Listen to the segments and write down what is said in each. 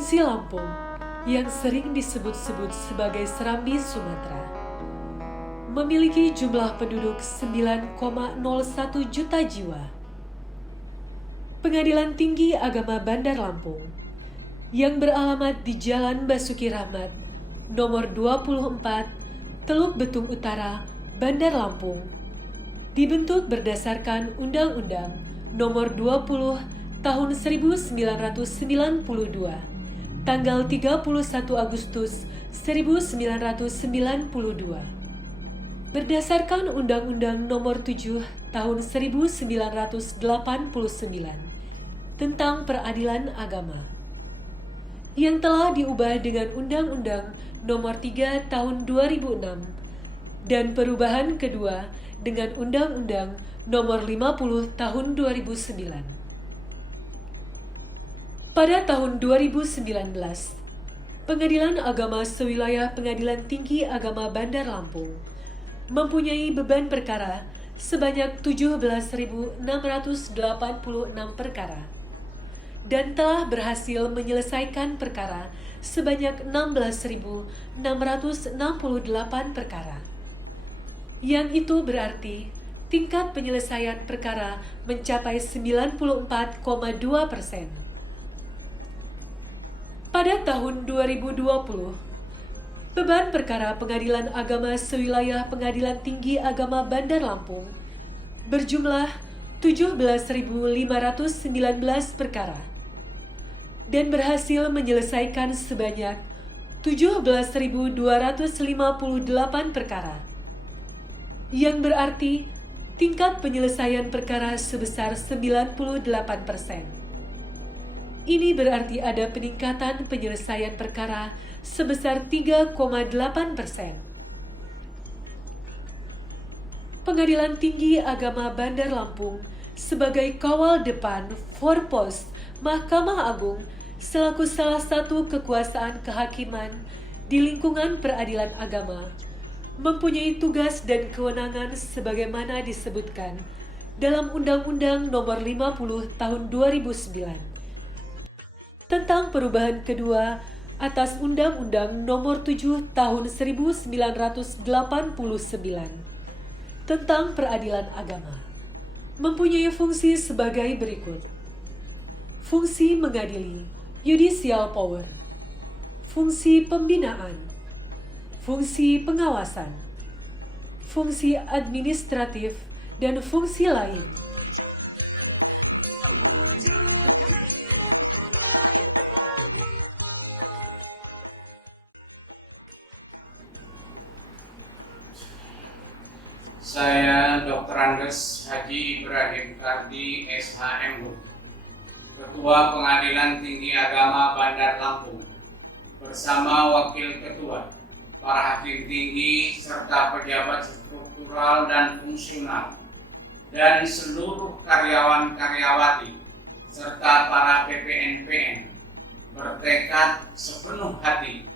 Provinsi Lampung yang sering disebut-sebut sebagai Serambi Sumatera memiliki jumlah penduduk 9,01 juta jiwa. Pengadilan Tinggi Agama Bandar Lampung yang beralamat di Jalan Basuki Rahmat, nomor 24, Teluk Betung Utara, Bandar Lampung, dibentuk berdasarkan Undang-Undang nomor 20 tahun 1992, tanggal 31 Agustus 1992. Berdasarkan Undang-Undang nomor 7 tahun 1989 tentang Peradilan Agama, yang telah diubah dengan Undang-Undang nomor 3 tahun 2006 dan perubahan kedua dengan Undang-Undang nomor 50 tahun 2009. Pada tahun 2019, Pengadilan Agama Sewilayah Pengadilan Tinggi Agama Bandar Lampung mempunyai beban perkara sebanyak 17.686 perkara dan telah berhasil menyelesaikan perkara sebanyak 16.668 perkara. Yang itu berarti tingkat penyelesaian perkara mencapai 94,2%. Pada tahun 2020, beban perkara Pengadilan Agama Sewilayah Pengadilan Tinggi Agama Bandar Lampung berjumlah 17.519 perkara dan berhasil menyelesaikan sebanyak 17.258 perkara, yang berarti tingkat penyelesaian perkara sebesar 98%. Ini berarti ada peningkatan penyelesaian perkara sebesar 3,8%. Pengadilan Tinggi Agama Bandar Lampung sebagai kawal depan forpos Mahkamah Agung selaku salah satu kekuasaan kehakiman di lingkungan peradilan agama mempunyai tugas dan kewenangan sebagaimana disebutkan dalam Undang-Undang Nomor 50 Tahun 2009 tentang perubahan kedua atas Undang-Undang Nomor 7 Tahun 1989 tentang Peradilan Agama, mempunyai fungsi sebagai berikut. Fungsi mengadili, judicial power. Fungsi pembinaan. Fungsi pengawasan. Fungsi administratif dan fungsi lain. Saya Dr. Andes Haji Ibrahim Kardi SHMH, Ketua Pengadilan Tinggi Agama Bandar Lampung, bersama Wakil Ketua, para Hakim Tinggi, serta pejabat struktural dan fungsional, dan seluruh karyawan-karyawati, serta para PPN-PN, bertekad sepenuh hati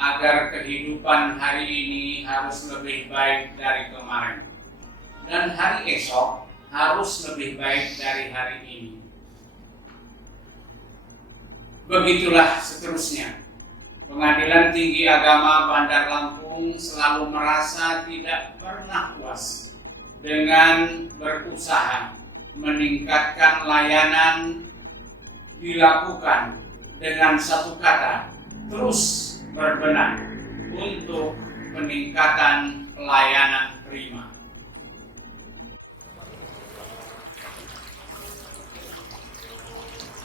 agar kehidupan hari ini harus lebih baik dari kemarin, dan hari esok harus lebih baik dari hari ini. Begitulah seterusnya. Pengadilan Tinggi Agama Bandar Lampung selalu merasa tidak pernah puas dengan berusaha meningkatkan layanan, dilakukan dengan satu kata, terus berbenah untuk peningkatan pelayanan prima.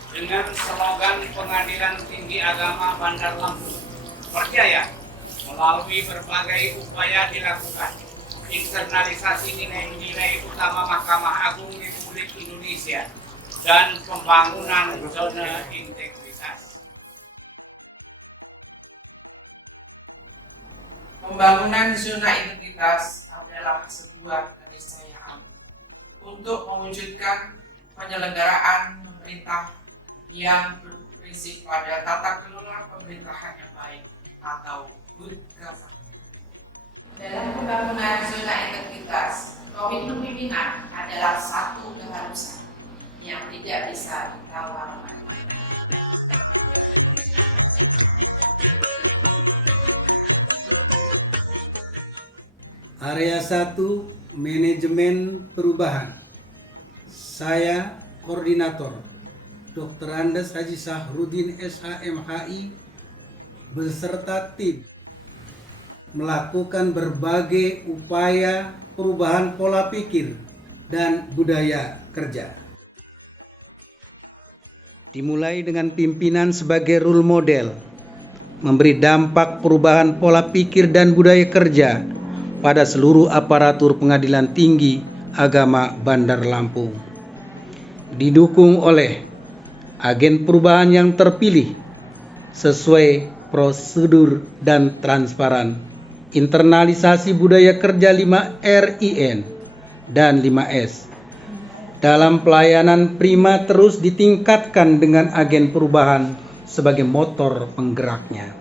Dengan slogan Pengadilan Tinggi Agama Bandar Lampung, percaya melalui berbagai upaya dilakukan internalisasi nilai-nilai utama Mahkamah Agung Republik Indonesia dan pembangunan zona integritas. Pembangunan zona integritas adalah sebuah keniscayaan untuk mewujudkan penyelenggaraan pemerintah yang berprinsip pada tata kelola pemerintahan yang baik atau good governance. Dalam pembangunan zona integritas, komitmen pimpinan adalah satu keharusan yang tidak bisa ditawar. Area 1 Manajemen Perubahan. Saya Koordinator Dr. Andes Haji Sahrudin SHMHI beserta tim melakukan berbagai upaya perubahan pola pikir dan budaya kerja. Dimulai dengan pimpinan sebagai role model, memberi dampak perubahan pola pikir dan budaya kerja pada seluruh aparatur Pengadilan Tinggi Agama Bandar Lampung. Didukung oleh agen perubahan yang terpilih sesuai prosedur dan transparan, internalisasi budaya kerja 5RIN dan 5S. Dalam pelayanan prima terus ditingkatkan dengan agen perubahan sebagai motor penggeraknya.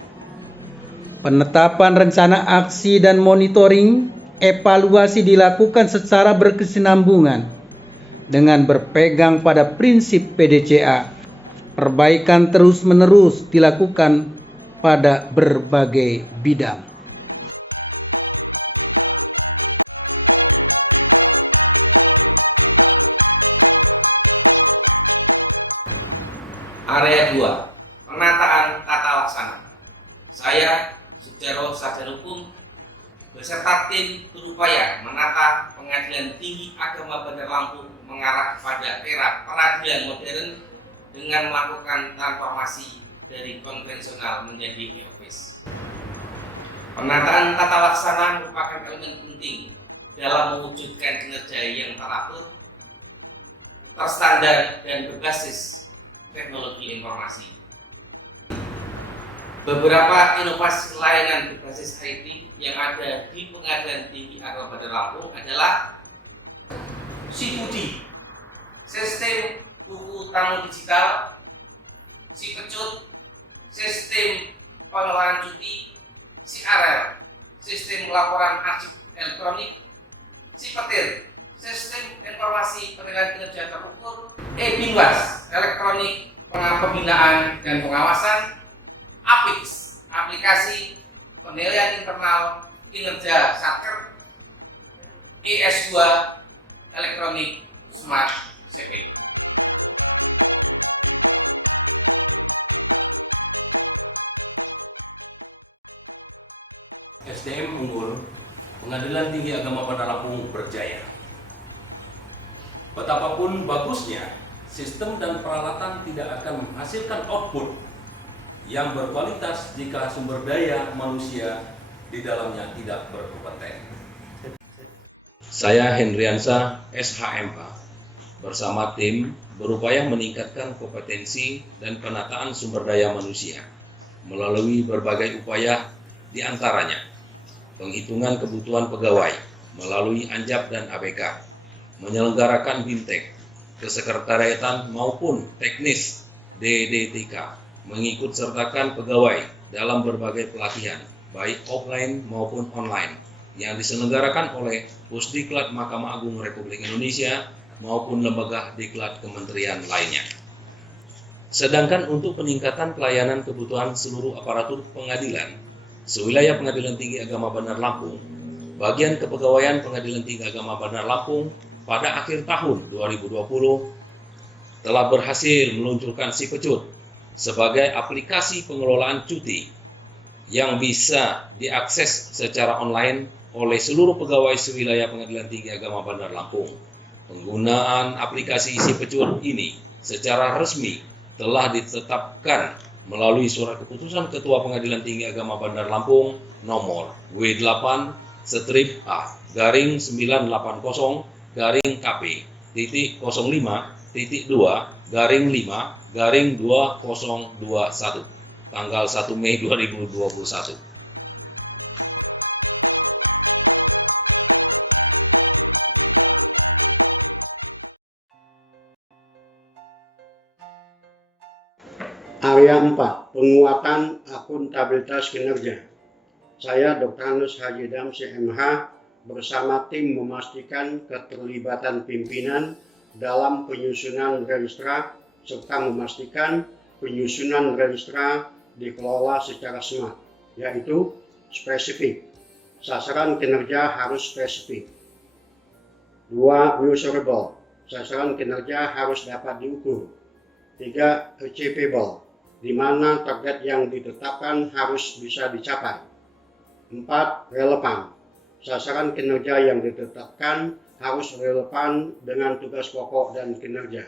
Penetapan rencana aksi dan monitoring evaluasi dilakukan secara berkesinambungan dengan berpegang pada prinsip PDCA. Perbaikan terus-menerus dilakukan pada berbagai bidang. Area 2, penataan tata laksana. Saya, Sudjarwo Sarjana Hukum, beserta tim berupaya menata Pengadilan Tinggi Agama Bandar Lampung mengarah pada era peradilan modern dengan melakukan transformasi dari konvensional menjadi EOPIS. Penataan tata laksana merupakan elemen penting dalam mewujudkan kinerja yang teratur, terstandar, dan berbasis teknologi informasi. Beberapa inovasi layanan berbasis IT yang ada di Pengadilan Tinggi Agama Bandar Lampung adalah SIBUDI, Sistem Buku Tamu Digital, SIPECUT, Sistem Pengelolaan Cuti, SIAREL, Sistem Laporan Arsip Elektronik, SIPETIR, Sistem Informasi Penilaian Kinerja Terukur, eBinwas, Elektronik Pembinaan dan Pengawasan, APIX, Aplikasi Penilaian Internal Kinerja Satker, ES2, Elektronik Smart CP. SDM unggul, Pengadilan Tinggi Agama Bandar Lampung berjaya. Betapapun bagusnya, sistem dan peralatan tidak akan menghasilkan output yang berkualitas jika sumber daya manusia di dalamnya tidak berkompeten. Saya Hendriansa, SHMH, bersama tim berupaya meningkatkan kompetensi dan penataan sumber daya manusia melalui berbagai upaya, di antaranya penghitungan kebutuhan pegawai melalui Anjap dan ABK, menyelenggarakan BIMTEK, kesekretariatan maupun teknis DDTK, mengikut sertakan pegawai dalam berbagai pelatihan, baik offline maupun online, yang diselenggarakan oleh Pusdiklat Mahkamah Agung Republik Indonesia maupun lembaga diklat kementerian lainnya. Sedangkan untuk peningkatan pelayanan kebutuhan seluruh aparatur pengadilan, sewilayah Pengadilan Tinggi Agama Bandar Lampung, bagian kepegawaian Pengadilan Tinggi Agama Bandar Lampung pada akhir tahun 2020 telah berhasil meluncurkan SIPECUT sebagai aplikasi pengelolaan cuti yang bisa diakses secara online oleh seluruh pegawai sewilayah Pengadilan Tinggi Agama Bandar Lampung. Penggunaan aplikasi SIPECUT ini secara resmi telah ditetapkan melalui surat keputusan Ketua Pengadilan Tinggi Agama Bandar Lampung nomor W8/980-KP-05.2/5/2021 tanggal 1 Mei 2021. Area 4, penguatan akuntabilitas kinerja. Saya Dr. Andes Haji Damsi MH bersama tim memastikan keterlibatan pimpinan dalam penyusunan registra serta memastikan penyusunan registra dikelola secara smart, yaitu spesifik, sasaran kinerja harus spesifik. 2. Measurable, sasaran kinerja harus dapat diukur. 3. Achievable, di mana target yang ditetapkan harus bisa dicapai. 4. Relevan, sasaran kinerja yang ditetapkan harus relevan dengan tugas pokok dan kinerja.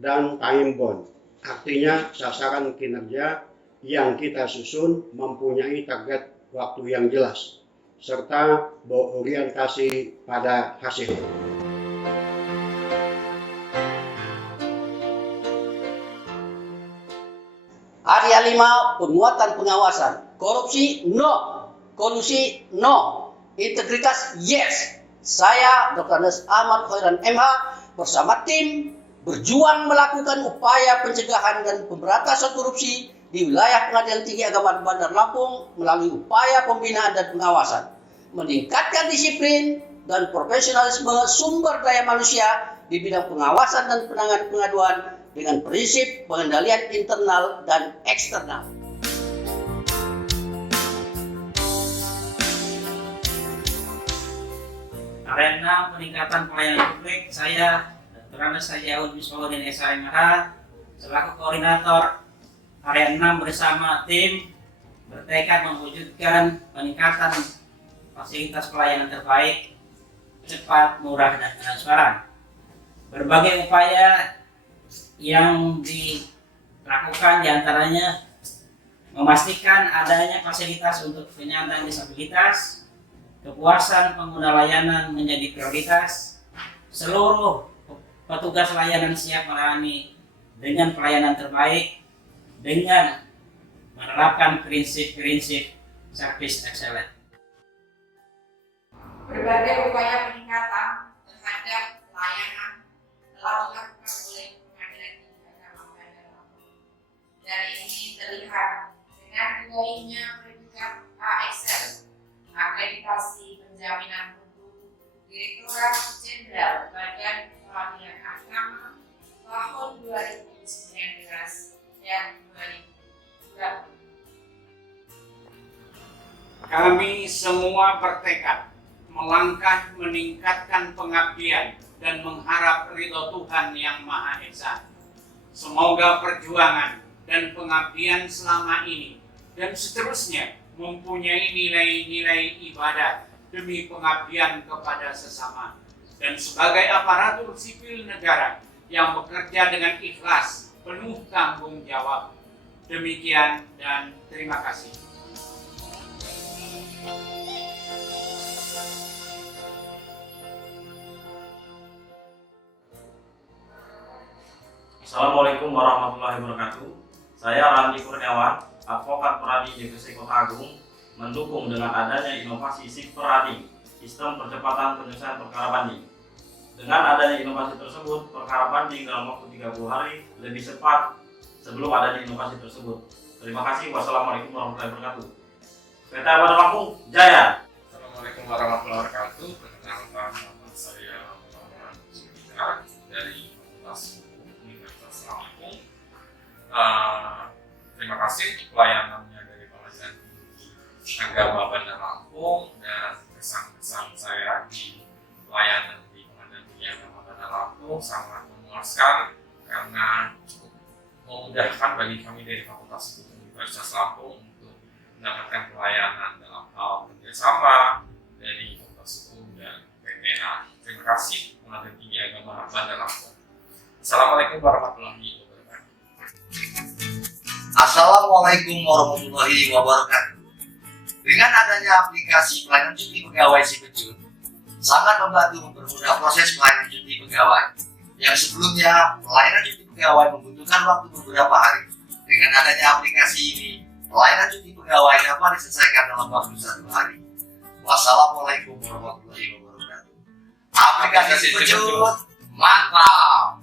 Dan time bound, artinya sasaran kinerja yang kita susun mempunyai target waktu yang jelas, serta berorientasi pada hasil. Area 5, penguatan pengawasan. Korupsi, no. Kolusi, no. Integritas, yes. Saya, Dr. Andes Ahmad Khairan MH, bersama tim berjuang melakukan upaya pencegahan dan pemberantasan korupsi di wilayah Pengadilan Tinggi Agama Bandar Lampung melalui upaya pembinaan dan pengawasan, meningkatkan disiplin dan profesionalisme sumber daya manusia di bidang pengawasan dan penanganan pengaduan dengan prinsip pengendalian internal dan eksternal. Area 6, peningkatan pelayanan publik. Saya, Dr. Andes Haji Aun Misbahudin SHMH, selaku koordinator Area 6 bersama tim bertekad mewujudkan peningkatan fasilitas pelayanan terbaik, cepat, murah, dan transparan. Berbagai upaya yang dilakukan diantaranya memastikan adanya fasilitas untuk penyandang disabilitas, kepuasan pengguna layanan menjadi prioritas, seluruh petugas layanan siap melayani dengan pelayanan terbaik dengan menerapkan prinsip-prinsip service excellent. Berbagai upaya peningkatan terhadap pelayanan telah dilakukan oleh Pengadilan Tinggi Agama Bandar Lampung. Dan ini terlihat dengan nilainya predikat AXL, akreditasi penjaminan mutu Direktorat Jenderal Badan Peradilan Agama tahun 2019 dan 2020. Kami semua bertekad melangkah meningkatkan pengabdian dan mengharap ridho Tuhan Yang Maha Esa. Semoga perjuangan dan pengabdian selama ini dan seterusnya mempunyai nilai-nilai ibadah demi pengabdian kepada sesama dan sebagai aparatur sipil negara yang bekerja dengan ikhlas, penuh tanggung jawab. Demikian dan terima kasih. Assalamualaikum warahmatullahi wabarakatuh. Saya Randi Kurniawan, advokat Peradi Divisi Kota Agung, mendukung dengan adanya inovasi SIP-Peradi, sistem percepatan penyelesaian perkara banding. Dengan adanya inovasi tersebut, perkara banding dalam waktu 30 hari lebih cepat sebelum adanya inovasi tersebut. Terima kasih. Wassalamualaikum warahmatullahi wabarakatuh. PT Bandar Lampung Jaya. Assalamualaikum warahmatullahi wabarakatuh. Perkenalkan, nama saya Muhammad Zulfikar dari Fakultas Universitas Lampung. Terima kasih untuk pelayanannya dari Pengadilan Tinggi Agama Bandar Lampung dan kesan-kesan saya di pelayanan di Pengadilan Tinggi Agama Bandar Lampung sangat memuaskan karena cukup memudahkan bagi kami dari Fakultas Hukum Universitas Lampung untuk mendapatkan pelayanan dalam hal kerjasama dari Fakultas Hukum dan PPA. Terima kasih Pengadilan Tinggi Agama Bandar Lampung. Assalamualaikum warahmatullahi wabarakatuh. Assalamualaikum warahmatullahi wabarakatuh. Dengan adanya aplikasi pelayanan cuti pegawai SIP-Pejun, sangat membantu mempermudah proses pelayanan cuti pegawai. Yang sebelumnya pelayanan cuti pegawai membutuhkan waktu beberapa hari. Dengan adanya aplikasi ini, pelayanan cuti pegawai dapat diselesaikan dalam waktu 1 hari. Wassalamualaikum warahmatullahi wabarakatuh. Aplikasi SIP-Pejun, mantap.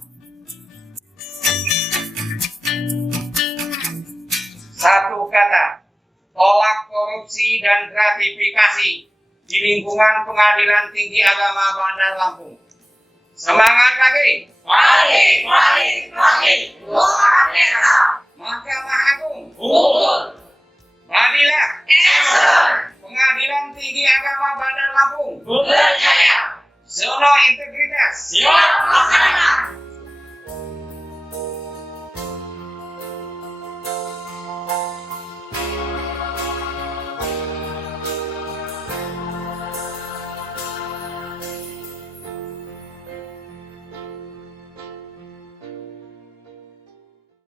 Satu kata, tolak korupsi dan gratifikasi di lingkungan Pengadilan Tinggi Agama Bandar Lampung. Semangat lagi! Mari, mari, mari, luar biasa. Mahkamah Agung, Unggul. Pengadilan, Excellent. Pengadilan Tinggi Agama Salam kenal.